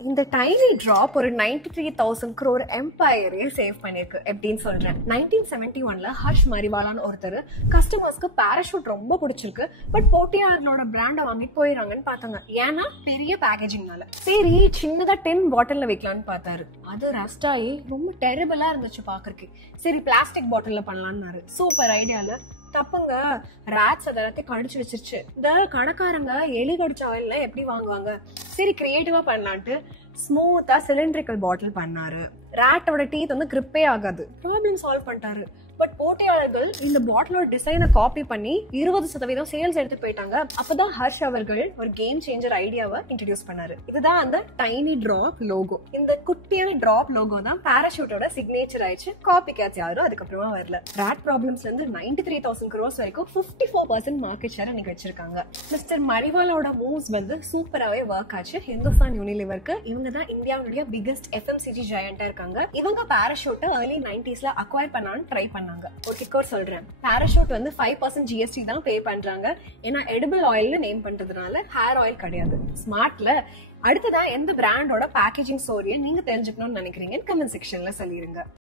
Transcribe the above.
இந்த tiny drop ஒரு 93,000 crore எம்பையரையே save பண்ணிருக்கு. எப்படின்னு சொல்றேன். 1971ல ஹர்ஷ் மரிவாலான்னு ஒருத்தர் கஸ்டமர்ஸ்க்கு பாராஷூட் ரொம்ப பிடிச்சிருக்கு, பட் போட்டியாளர்களோட பிராண்டை வாங்கிட்டு போயிடறாங்கன்னு பார்த்தாங்க. ஏன்னா பெரிய பேக்கேஜிங்னால. சரி சின்னதா 10 பாட்டில்ல வைக்கலாம்னு பார்த்தாரு. அது ரஸ்ட் ஆகி ரொம்ப டெரிபிளா இருந்துச்சு பாக்குறதுக்கு. சரி பிளாஸ்டிக் பாட்டில்ல பண்ணலாம்னாரு. சூப்பர் ஐடியால தப்புங்க, ராட்ஸ் அதெல்லாத்தையும் கடிச்சு வச்சிருச்சு. இந்த கணக்காரங்க எலி கடிச்ச ஆயில்ல எப்படி வாங்குவாங்க? சரி கிரியேட்டிவா பண்ணலான்ட்டு ஸ்மூத்தா சிலிண்ட்ரிக்கல் பாட்டில் பண்ணாரு. ராட்டோட டீத் வந்து கிரிப்பே ஆகாது. ப்ராப்ளம் சால்வ் பண்ணிட்டாரு. பட் போட்டியாளர்கள் இந்த பாட்டிலோட டிசைனை காப்பி பண்ணி 20% சேல்ஸ் எடுத்து போயிட்டாங்க. அப்பதான் ஹர்ஷ் அவர்கள் ஒரு கேம் சேஞ்சர் ஐடியாவை இன்ட்ரோடியூஸ் பண்ணாரு. இதுதான் அந்த டைனி டிராப் லோகோ. இந்த குட்டியான டிராப் லோகோ தான் பாராஷூட்டோட சிக்னேச்சர் ஆயிடுச்சு. காப்பி கேட்ச் யாரும் அதுக்கப்புறமா வரல. ராட் ப்ராப்ளம்ஸ்ல இருந்து 93,000 crores வரைக்கும் 54% மார்க்கெட் ஷேர் இன்னைக்கு வச்சிருக்காங்க. மிஸ்டர் மரிவாலோட மூவ்ஸ் வந்து சூப்பராகவே ஒர்க் ஆச்சு. ஹிந்துஸ்தான் யூனிலிவருக்கு இவங்க தான் இந்தியாவுடைய பிகெஸ்ட் FMCG ஜெயண்டா இருக்காங்க. இவங்க பாராஷூட்டை early 90sல அக்வயர் பண்ணான்னு ட்ரை பண்ணாங்க. ஒரு கிக்கர் சொல்றேன், பாராஷூட் வந்து 5% GST தான் பே பண்றாங்க. ஏன்னா எடிபிள் ஆயில்னு நேம் பண்றதுனால ஹேர் ஆயில் கிடையாது. ஸ்மார்ட்ல அடுத்ததா எந்த பிராண்டோட பேக்கேஜிங் ஸ்டோரியை நீங்க தெரிஞ்சுக்கணும்னு நினைக்கிறீங்கன்னு கமெண்ட் செக்ஷன்ல சொல்லிருங்க.